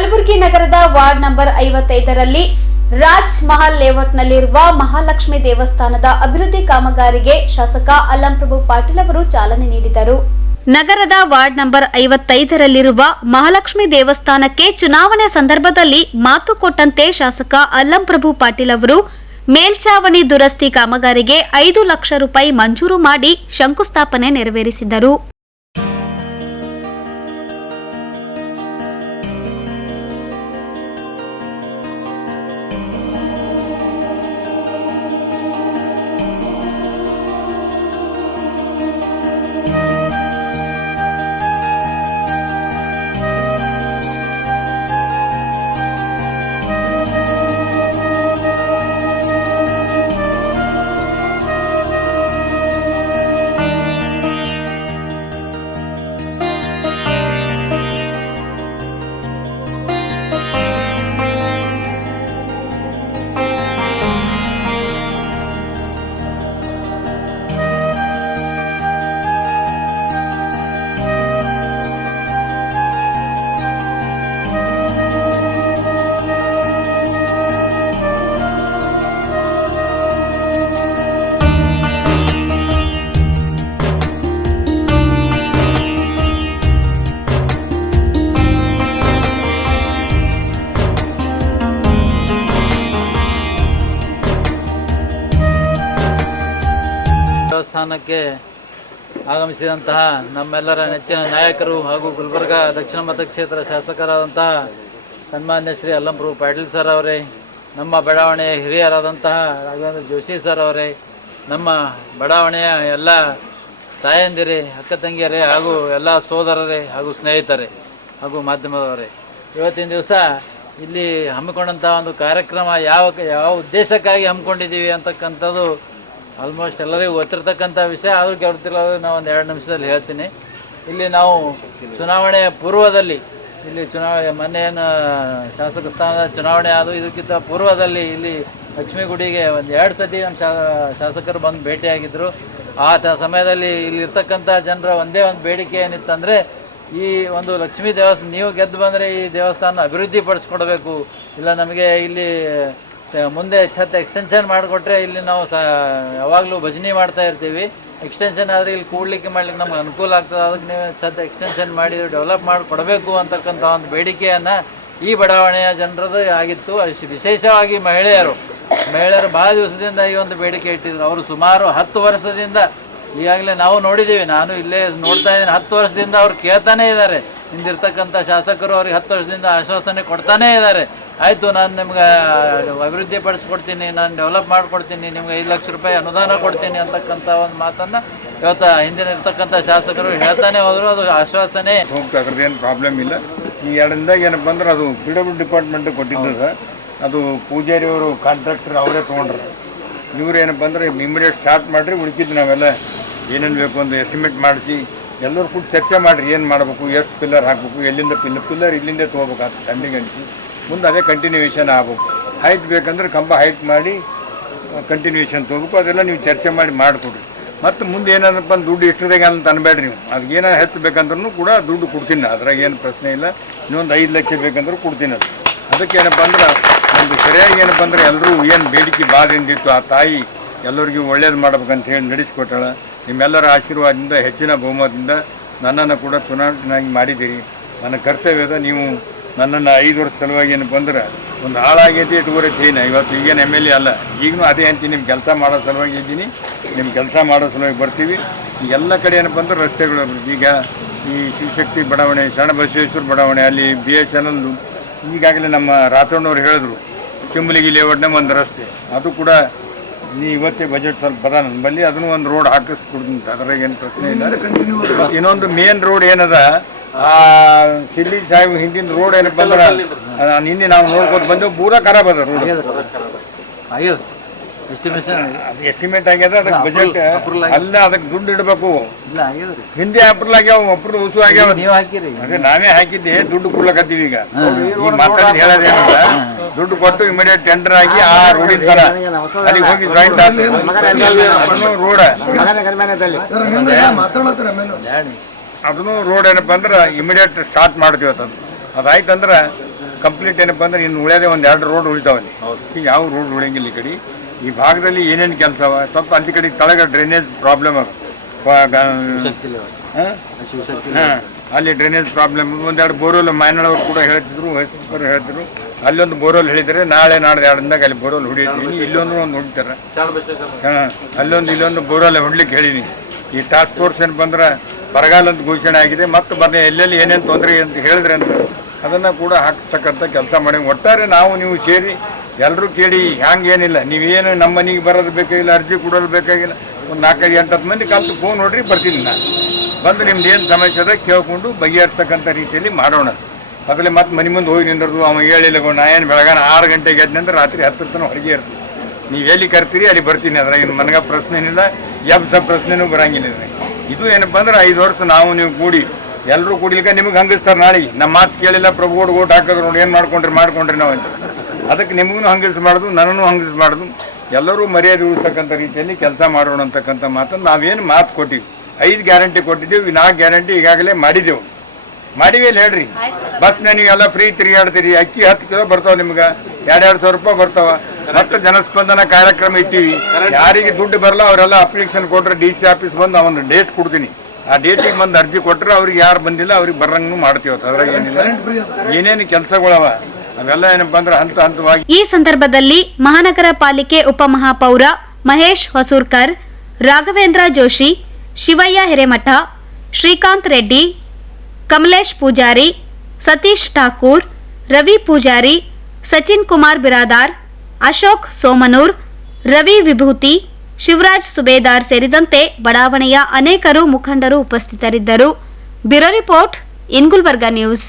ಕಲಬುರಗಿ ನಗರದ ward number ಐವತ್ತೈದರಲ್ಲಿ ರಾಜ್ ಮಹಲ್ ಲೇಔಟ್ನಲ್ಲಿರುವ ಮಹಾಲಕ್ಷ್ಮಿ ದೇವಸ್ಥಾನದ ಅಭಿವೃದ್ಧಿ ಕಾಮಗಾರಿಗೆ ಶಾಸಕ ಅಲ್ಲಂಪ್ರಭು ಪಾಟೀಲ್ ಅವರು ಚಾಲನೆ ನೀಡಿದರು. ನಗರದ ವಾರ್ಡ್ ನಂಬರ್ ಐವತ್ತೈದರಲ್ಲಿರುವ ಮಹಾಲಕ್ಷ್ಮಿ ದೇವಸ್ಥಾನಕ್ಕೆ ಚುನಾವಣೆ ಸಂದರ್ಭದಲ್ಲಿ ಮಾತು ಕೊಟ್ಟಂತೆ ಶಾಸಕ ಅಲ್ಲಂಪ್ರಭು ಪಾಟೀಲ್ ಅವರು ಮೇಲ್ಚಾವಣಿ ದುರಸ್ತಿ ಕಾಮಗಾರಿಗೆ ಐದು ಲಕ್ಷ ರೂಪಾಯಿ ಮಂಜೂರು ಮಾಡಿ ಶಂಕುಸ್ಥಾಪನೆ ನೆರವೇರಿಸಿದರು. ದೇವಸ್ಥಾನಕ್ಕೆ ಆಗಮಿಸಿದಂತಹ ನಮ್ಮೆಲ್ಲರ ನೆಚ್ಚಿನ ನಾಯಕರು ಹಾಗೂ ಗುಲ್ಬರ್ಗ ದಕ್ಷಿಣ ಮತಕ್ಷೇತ್ರ ಶಾಸಕರಾದಂತಹ ಸನ್ಮಾನ್ಯ ಶ್ರೀ ಅಲ್ಲಂಪ್ರಭು ಪಾಟೀಲ್ ಸರ್ ಅವರೇ, ನಮ್ಮ ಬಡಾವಣೆಯ ಹಿರಿಯರಾದಂತಹ ರಾಘವೇಂದ್ರ ಜೋಶಿ ಸರ್ ಅವರೇ, ನಮ್ಮ ಬಡಾವಣೆಯ ಎಲ್ಲ ತಾಯಂದಿರೇ, ಅಕ್ಕ ತಂಗಿಯರೇ ಹಾಗೂ ಎಲ್ಲ ಸೋದರರೇ ಹಾಗೂ ಸ್ನೇಹಿತರೇ ಹಾಗೂ ಮಾಧ್ಯಮದವರೇ. ಇವತ್ತಿನ ದಿವಸ ಇಲ್ಲಿ ಹಮ್ಮಿಕೊಂಡಂಥ ಒಂದು ಕಾರ್ಯಕ್ರಮ ಯಾವ ಯಾವ ಉದ್ದೇಶಕ್ಕಾಗಿ ಹಮ್ಮಿಕೊಂಡಿದ್ದೀವಿ ಅಂತಕ್ಕಂಥದ್ದು ಆಲ್ಮೋಸ್ಟ್ ಎಲ್ಲರಿಗೂ ಗೊತ್ತಿರ್ತಕ್ಕಂಥ ವಿಷಯ, ಆದರೂ ಗೊತ್ತಿಲ್ಲ ನಾವು ಒಂದು ಎರಡು ನಿಮಿಷದಲ್ಲಿ ಹೇಳ್ತೀನಿ. ಇಲ್ಲಿ ನಾವು ಚುನಾವಣೆ ಪೂರ್ವದಲ್ಲಿ, ಇಲ್ಲಿ ಚುನಾವಣೆ ಏನು ಶಾಸಕ ಸ್ಥಾನದ ಚುನಾವಣೆ ಆದವು ಇದಕ್ಕಿಂತ ಪೂರ್ವದಲ್ಲಿ ಇಲ್ಲಿ ಲಕ್ಷ್ಮೀಗುಡಿಗೆ ಒಂದು ಎರಡು ಸತಿ ನಮ್ಮ ಶಾಸಕರು ಬಂದು ಭೇಟಿಯಾಗಿದ್ದರು ಆ ತ- ಸಮಯದಲ್ಲಿ ಇಲ್ಲಿ ಇರ್ತಕ್ಕಂಥ ಜನರ ಒಂದೇ ಒಂದು ಬೇಡಿಕೆ ಏನಿತ್ತಂದರೆ, ಈ ಒಂದು ಲಕ್ಷ್ಮೀ ದೇವಸ್ಥಾನ, ನೀವು ಗೆದ್ದು ಬಂದರೆ ಈ ದೇವಸ್ಥಾನ ಅಭಿವೃದ್ಧಿ ಪಡಿಸ್ಕೊಡ್ಬೇಕು ಇಲ್ಲ ನಮಗೆ ಇಲ್ಲಿ ಮುಂದೆ ಛತ್ ಎಕ್ಸ್ಟೆನ್ಷನ್ ಮಾಡಿಕೊಟ್ರೆ ಇಲ್ಲಿ ನಾವು ಸ, ಯಾವಾಗಲೂ ಭಜನೆ ಮಾಡ್ತಾ ಇರ್ತೀವಿ. ಎಕ್ಸ್ಟೆನ್ಷನ್ ಆದರೆ ಇಲ್ಲಿ ಕೂಡಲಿಕ್ಕೆ ಮಾಡ್ಲಿಕ್ಕೆ ನಮ್ಗೆ ಅನುಕೂಲ ಆಗ್ತದೆ. ಅದಕ್ಕೆ ನೀವು ಛತ್ ಎಕ್ಸ್ಟೆನ್ಷನ್ ಮಾಡಿ ಡೆವಲಪ್ ಮಾಡಿ ಕೊಡಬೇಕು ಅಂತಕ್ಕಂಥ ಒಂದು ಬೇಡಿಕೆಯನ್ನು ಈ ಬಡಾವಣೆಯ ಜನರದ್ದು ಆಗಿತ್ತು. ವಿಶೇಷವಾಗಿ ಮಹಿಳೆಯರು. ಮಹಿಳೆಯರು ಭಾಳ ದಿವಸದಿಂದ ಈ ಒಂದು ಬೇಡಿಕೆ ಇಟ್ಟಿದ್ರು. ಅವರು ಸುಮಾರು ಹತ್ತು ವರ್ಷದಿಂದ ಈಗಾಗಲೇ ನಾವು ನೋಡಿದ್ದೀವಿ. ನಾನು ಇಲ್ಲೇ ನೋಡ್ತಾ ಇದ್ದೀನಿ. ಹತ್ತು ವರ್ಷದಿಂದ ಅವ್ರು ಕೇಳ್ತಾನೇ ಇದ್ದಾರೆ. ಹಿಂದಿರ್ತಕ್ಕಂಥ ಶಾಸಕರು ಅವ್ರಿಗೆ ಹತ್ತು ವರ್ಷದಿಂದ ಆಶ್ವಾಸನೆ ಕೊಡ್ತಾನೇ ಇದ್ದಾರೆ. ಆಯಿತು, ನಾನು ನಿಮ್ಗೆ ಅಭಿವೃದ್ಧಿ ಪಡಿಸ್ಕೊಡ್ತೀನಿ ನಾನು ಡೆವಲಪ್ ಮಾಡಿಕೊಡ್ತೀನಿ, ನಿಮ್ಗೆ ಐದು ಲಕ್ಷ ರೂಪಾಯಿ ಅನುದಾನ ಕೊಡ್ತೀನಿ ಅಂತಕ್ಕಂಥ ಒಂದು ಮಾತನ್ನು ಇವತ್ತು ಹಿಂದಿನ ಇರ್ತಕ್ಕಂಥ ಶಾಸಕರು ಹೇಳ್ತಾನೆ ಹೋದರು. ಅದು ಆಶ್ವಾಸನೆ. ಏನು ಪ್ರಾಬ್ಲಮ್ ಇಲ್ಲ. ಈ ಎರಡಿಂದಾಗ ಏನಪ್ಪ ಅಂದ್ರೆ ಅದು ಪಿ ಡಬ್ಲ್ಯೂ ಡಿಪಾರ್ಟ್ಮೆಂಟ್ ಕೊಟ್ಟಿದ್ದದ ಅದು ಪೂಜಾರಿ ಅವರು ಕಾಂಟ್ರಾಕ್ಟರ್ ಅವರೇ ತೊಗೊಂಡ್ರು. ಇವ್ರು ಏನಪ್ಪ ಅಂದ್ರೆ ಇಮಿಡಿಯೇಟ್ ಸ್ಟಾರ್ಟ್ ಮಾಡಿರಿ, ಉಳ್ಕಿದ್ದು ನಾವೆಲ್ಲ. ಏನೇನು ಬೇಕು ಅಂತ ಎಸ್ಟಿಮೇಟ್ ಮಾಡಿಸಿ, ಎಲ್ಲರೂ ಕೂಡ ಚರ್ಚೆ ಮಾಡಿರಿ, ಏನು ಮಾಡಬೇಕು, ಎಷ್ಟು ಪಿಲ್ಲರ್ ಹಾಕಬೇಕು, ಎಲ್ಲಿಂದ ಪಿಲ್ಲರ್ ಪಿಲ್ಲರ್ ಇಲ್ಲಿಂದ ತೊಗೋಬೇಕಾಗ್ತದೆ ಅಂಡಿಗೆ ಹಂಚಿ ಮುಂದೆ ಅದೇ ಕಂಟಿನ್ಯೂಯೇಷನ್ ಆಗ್ಬೇಕು. ಹೈಟ್ ಬೇಕಂದ್ರೆ ಕಂಬ ಹೈಟ್ ಮಾಡಿ ಕಂಟಿನ್ಯೂಯೇಷನ್ ತೊಗೋಬೇಕು. ಅದೆಲ್ಲ ನೀವು ಚರ್ಚೆ ಮಾಡಿ ಮಾಡಿಕೊಡ್ರಿ ಮತ್ತು ಮುಂದೆ ಏನಂದ್ರಪ್ಪ ದುಡ್ಡು ಇಷ್ಟದಾಗ ಅಂತ ಅನ್ಬೇಡ್ರಿ ನೀವು. ಅದಕ್ಕೆ ಏನಾರು ಹೆಚ್ಚಬೇಕಂದ್ರೂ ಕೂಡ ದುಡ್ಡು ಕೊಡ್ತೀನಿ. ಅದ್ರಾಗ ಏನು ಪ್ರಶ್ನೆ ಇಲ್ಲ. ಇನ್ನೊಂದು ಐದು ಲಕ್ಷ ಬೇಕಂದ್ರೂ ಕೊಡ್ತೀನಿ ಅದು. ಅದಕ್ಕೆ ಏನಪ್ಪ ಅಂದ್ರೆ, ನಮ್ದು ಸರಿಯಾಗಿ ಏನಪ್ಪ ಅಂದ್ರೆ ಎಲ್ಲರೂ ಏನು ಬೇಡಿಕೆ ಬಾದಿಂದಿತ್ತು ಆ ತಾಯಿ ಎಲ್ಲರಿಗೂ ಒಳ್ಳೇದು ಮಾಡ್ಬೇಕಂತ ಹೇಳಿ ನಡೆಸಿಕೊಟ್ಟಾಳ. ನಿಮ್ಮೆಲ್ಲರ ಆಶೀರ್ವಾದದಿಂದ, ಹೆಚ್ಚಿನ ಬಹುಮತದಿಂದ ನನ್ನನ್ನು ಕೂಡ ಚುನಾವಣೆಯಾಗಿ ಮಾಡಿದ್ದೀರಿ. ನನ್ನ ಕರ್ತವ್ಯದ ನೀವು ನನ್ನನ್ನು ಐದು ವರ್ಷ ಸಲುವಾಗಿ ಏನು ಬಂದ್ರೆ ಒಂದು ಹಾಳಾಗೈತಿ ಇಟ್ಕೊರತ್ತೀನಿ ಇವತ್ತು ಈಗೇನು ಎಂ ಎಲ್ ಎ ಅಲ್ಲ. ಈಗಲೂ ಅದೇ ಅಂತೀನಿ ನಿಮ್ಮ ಕೆಲಸ ಮಾಡೋ ಸಲುವಾಗಿ ಇದ್ದೀನಿ. ನಿಮ್ಮ ಕೆಲಸ ಮಾಡೋ ಸಲುವಾಗಿ ಬರ್ತೀವಿ. ಎಲ್ಲ ಕಡೆ ಏನು ಅಂದ್ರೆ ರಸ್ತೆಗಳು ಈಗ ಈ ಶಿವಶಕ್ತಿ ಬಡಾವಣೆ ಶರಣ ಬಸವೇಶ್ವರ ಬಡಾವಣೆ ಅಲ್ಲಿ ಬಿ ಎಸ್ ಎನ್ ಎಲ್ ಈಗಾಗಲೇ ನಮ್ಮ ರಾಥೋಣ್ಣವ್ರು ಹೇಳಿದ್ರು ಚಿಂಬಲಿಗಿ ಲೇಔಟ್ನಾಗ ಒಂದು ರಸ್ತೆ. ಅದು ಕೂಡ ನೀ ಇವತ್ತೇ ಬಜೆಟ್ ಸ್ವಲ್ಪ ಬದ ನನ್ನ ಬಲ್ಲಿ ಅದನ್ನು ಒಂದು ರೋಡ್ ಹಾಕಿಸ್ಕೊಡ್ತೀನಿ ಅದ್ರಾಗ ಏನು ಪ್ರಶ್ನೆ ಇಲ್ಲ. ಇನ್ನೊಂದು ಮೇನ್ ರೋಡ್ ಏನದ? ಆ ಸಿಲ್ಲಿ ಸಾಹೇಬ್ ಹಿಂದಿನ ರೋಡ್ ಏನಪ್ಪ ಅಂದ್ರೆ ನಿನ್ನೆ ನಾವು ನೋಡ್ಕೊಂಡು ಬಂದೆವು ಪೂರಾ ಖರಾಬ್ ಅದ ರೋಡ್ ಆಗ್ಯದ ಎಸ್ಟಿಮೇಷನ್ ಅದು ಎಸ್ಟಿಮೇಟ್ ಆಗ್ಯದ ಅದಕ್ಕೆ ಬಜೆಟ್ ಅಲ್ಲ ಅದಕ್ಕೆ ದುಡ್ಡು ಇಡಬೇಕು. ಹಿಂದೆ ಅಪ್ರಲ್ ಆಗ್ಯಾವ ಅಪ್ರೂಲ್ ಉಸು ಆಗ್ಯಾವ. ನೀವು ಹಾಕಿರಿ. ಅದೇ ನಾವೇ ಹಾಕಿದ್ದೆ ದುಡ್ಡು ಕೊಡ್ಲಕತ್ತೀವಿ ಈಗ? ಈಗ ಮಾತಾಡಿ ಹೇಳೋದೇನಲ್ಲ ದುಡ್ಡು ಕೊಟ್ಟು ಇಮಿಡಿಯೇಟ್ ಟೆಂಡರ್ ಆಗಿ ಆ ರೋಡಿನ ತರ. ಅಲ್ಲಿಗೆ ಹೋಗಿ ಜಾಯಿಂಟ್ ಅದನ್ನು ರೋಡ್ ಅದನ್ನು ರೋಡ್ ಏನಪ್ಪ ಅಂದ್ರೆ ಇಮಿಡಿಯೇಟ್ ಸ್ಟಾರ್ಟ್ ಮಾಡ್ತೀವಿ ಅದು. ಅದಾಯ್ತಂದ್ರೆ ಕಂಪ್ಲೀಟ್ ಏನಪ್ಪ ಅಂದ್ರೆ ಇನ್ನು ಉಳಿಯೋದೇ ಒಂದು ಎರಡು ರೋಡ್ ಉಳಿತಾವಲ್ಲಿ. ಈಗ ಯಾವ ರೋಡ್ ಉಳಿಯಂಗಿಲ್ಲ ಈ ಕಡೆ. ಈ ಭಾಗದಲ್ಲಿ ಏನೇನು ಕೆಲಸ ಅವ? ಸ್ವಲ್ಪ ಅಲ್ಲಿ ಕಡೆ ತಳಗ ಡ್ರೈನೇಜ್ ಪ್ರಾಬ್ಲಮ್ ಹಾಂ? ಅಲ್ಲಿ ಡ್ರೈನೇಜ್ ಪ್ರಾಬ್ಲಮ್ ಒಂದೆರಡು ಬೋರ್ವೆಲ್ ಮಾಯನಳವ್ರು ಕೂಡ ಹೇಳ್ತಿದ್ರು ವಯಸ್ಸರು ಹೇಳ್ತಿದ್ರು. ಅಲ್ಲೊಂದು ಬೋರ್ವೆಲ್ ಹೇಳಿದರೆ ನಾಳೆ ನಾಳೆ ಎರಡಂದಾಗ ಅಲ್ಲಿ ಬೋರ್ವೆಲ್ ಹೊಡಿತೀನಿ. ಇಲ್ಲೊಂದು ಒಂದು ಹೊಡಿತಾರೆ. ಹಾಂ ಅಲ್ಲೊಂದು ಇಲ್ಲೊಂದು ಬೋರ್ವೆಲ್ ಹೊಡ್ಲಿಕ್ಕೆ ಹೇಳಿನಿ ಈ ಟಾಸ್ಕ್ ಫೋರ್ಸ್ ಏನು ಬಂದ್ರೆ ಬರಗಾಲ ಅಂತ ಘೋಷಣೆ ಆಗಿದೆ. ಮತ್ತು ಬರ್ನೆ ಎಲ್ಲೆಲ್ಲಿ ಏನೇನು ತೊಂದರೆ ಅಂತ ಹೇಳಿದ್ರೆ ಅಂತ ಅದನ್ನು ಕೂಡ ಹಾಕಿಸ್ತಕ್ಕಂಥ ಕೆಲಸ ಮಾಡಿ. ಒಟ್ಟಾರೆ ನಾವು ನೀವು ಸೇರಿ ಎಲ್ಲರೂ ಕೇಳಿ ಹ್ಯಾಂಗೇನಿಲ್ಲ ನೀವೇನು ನಮ್ಮ ಮನೆಗೆ ಬರೋದು ಬೇಕಾಗಿಲ್ಲ, ಅರ್ಜಿ ಕೊಡೋದು ಬೇಕಾಗಿಲ್ಲ. ಒಂದು ನಾಲ್ಕೈದು ಎಂಟು ಹತ್ತು ಮಂದಿ ಕಲ್ತು ಫೋನ್ ನೋಡ್ರಿ ಬರ್ತೀನಿ ನಾನು. ಬಂದು ನಿಮ್ದು ಏನು ಸಮಸ್ಯೆ ಅದ ಕೇಳ್ಕೊಂಡು ಬಗೆಹರಿಸ್ತಕ್ಕಂಥ ರೀತಿಯಲ್ಲಿ ಮಾಡೋಣ. ಅದರಲ್ಲಿ ಮತ್ತೆ ಮನೆ ಮುಂದೆ ಹೋಗಿ ನಿಂದ್ರದು. ಅವನು ಹೇಳಿಲ್ಲ ನಾ ಏನು ಬೆಳಗಾನ ಆರು ಗಂಟೆಗೆ ಎದ್ನಂದ್ರೆ ರಾತ್ರಿ ಹತ್ತು ತನಕ ಹೊರಗೆ ಇರ್ತೀನಿ. ನೀವು ಎಲ್ಲಿ ಕರ್ತೀರಿ ಅಲ್ಲಿ ಬರ್ತೀನಿ. ಅದ್ರಾಗ ನನಗೆ ಪ್ರಶ್ನೆ ಏನಿಲ್ಲ ಎಬ್ಸ ಪ್ರಶ್ನೆನೂ ಬರಂಗಿಲ್ಲ. ಇದು ಏನಪ್ಪ ಅಂದ್ರೆ ಐದು ವರ್ಷ ನಾವು ನೀವು ಕೂಡಿ ಎಲ್ಲರೂ ಕೂಡಿಲಿಕ್ಕೆ ನಿಮಗೆ ಹಂಗಿಸ್ತಾರೆ ನಾಳೆ ನಮ್ಮ ಮಾತು ಕೇಳಿಲ್ಲ ಪ್ರಭು ಓಟ್ ಹಾಕಿದ್ರು ನೋಡಿ ಏನು ಮಾಡ್ಕೊಂಡ್ರಿ ಮಾಡ್ಕೊಂಡ್ರಿ ನಾವು ಅಂತ. ಅದಕ್ಕೆ ನಿಮಗೂ ಹಂಗಿಸ್ಬಾರ್ದು ನನಗೂ ಹಂಗಿಸ್ಬಾರ್ದು ಎಲ್ಲರೂ ಮರ್ಯಾದೆ ಉಳಿಸ್ತಕ್ಕಂಥ ರೀತಿಯಲ್ಲಿ ಕೆಲಸ ಮಾಡೋಣ ಅಂತಕ್ಕಂಥ ಮಾತನ್ನು ನಾವೇನು ಮಾತು ಕೊಟ್ಟಿವಿ. ಐದು ಗ್ಯಾರಂಟಿ ಕೊಟ್ಟಿದ್ದೀವಿ ನಾಲ್ಕು ಗ್ಯಾರಂಟಿ ಈಗಾಗಲೇ ಮಾಡಿದೆವು. ಮಾಡಿವಿ ಇಲ್ಲಿ ಹೇಳ್ರಿ ಬಸ್ ನೀವೆಲ್ಲ ಫ್ರೀ ತಿರುಗಾಡ್ತೀರಿ ಅಕ್ಕಿ ಹತ್ತು ಕಿಲೋ ಬರ್ತಾವೆ ನಿಮ್ಗೆ. ಎರಡೆರಡು ಸಾವಿರ ರೂಪಾಯಿ ಬರ್ತಾವ. ಮತ್ತೆ ಜನಸ್ಪಂದನ ಕಾರ್ಯಕ್ರಮ ಇಟ್ಟಿವಿ. ಯಾರಿಗೆ ದುಡ್ಡು ಬರಲ್ಲ ಅವರೆಲ್ಲ ಅಪ್ಲಿಕೇಶನ್ ಕೊಟ್ಟರೆ ಡಿ ಸಿ ಆಫೀಸ್ ಬಂದು ಅವನು ಡೇಟ್ ಕೊಡ್ತೀನಿ. ಆ ಡೇಟಿಗೆ ಬಂದು ಅರ್ಜಿ ಕೊಟ್ಟರೆ ಅವ್ರಿಗೆ ಯಾರು ಬಂದಿಲ್ಲ ಅವ್ರಿಗೆ ಬರಂಗೂ ಮಾಡ್ತೀವಿ ಅದ್ರಾಗ ಏನಿಲ್ಲ. ಏನೇನು ಕೆಲಸಗಳವ ಅವೆಲ್ಲ ಏನಪ್ಪ ಅಂದ್ರೆ ಹಂತ ಹಂತವಾಗಿ. ಈ ಸಂದರ್ಭದಲ್ಲಿ ಮಹಾನಗರ ಪಾಲಿಕೆ ಉಪಮಹಾಪೌರ ಮಹೇಶ್ ಹೊಸೂರ್ಕರ್ ರಾಘವೇಂದ್ರ ಜೋಶಿ ಶಿವಯ್ಯ ಹಿರೇಮಠ ಶ್ರೀಕಾಂತ್ ರೆಡ್ಡಿ ಕಮಲೇಶ್ ಪೂಜಾರಿ ಸತೀಶ್ ಠಾಕೂರ್ ರವಿ ಪೂಜಾರಿ ಸಚಿನ್ ಕುಮಾರ್ ಬಿರಾದಾರ್ ಅಶೋಕ್ ಸೋಮನೂರ್, ರವಿ ವಿಭೂತಿ, ಶಿವರಾಜ್ ಸುಬೇದಾರ್ ಸೇರಿದಂತೆ ಬಡಾವಣೆಯ ಅನೇಕರು ಮುಖಂಡರು ಉಪಸ್ಥಿತರಿದ್ದರು. Bureau report ಇನ್ಗುಲ್ಬರ್ಗಾ news.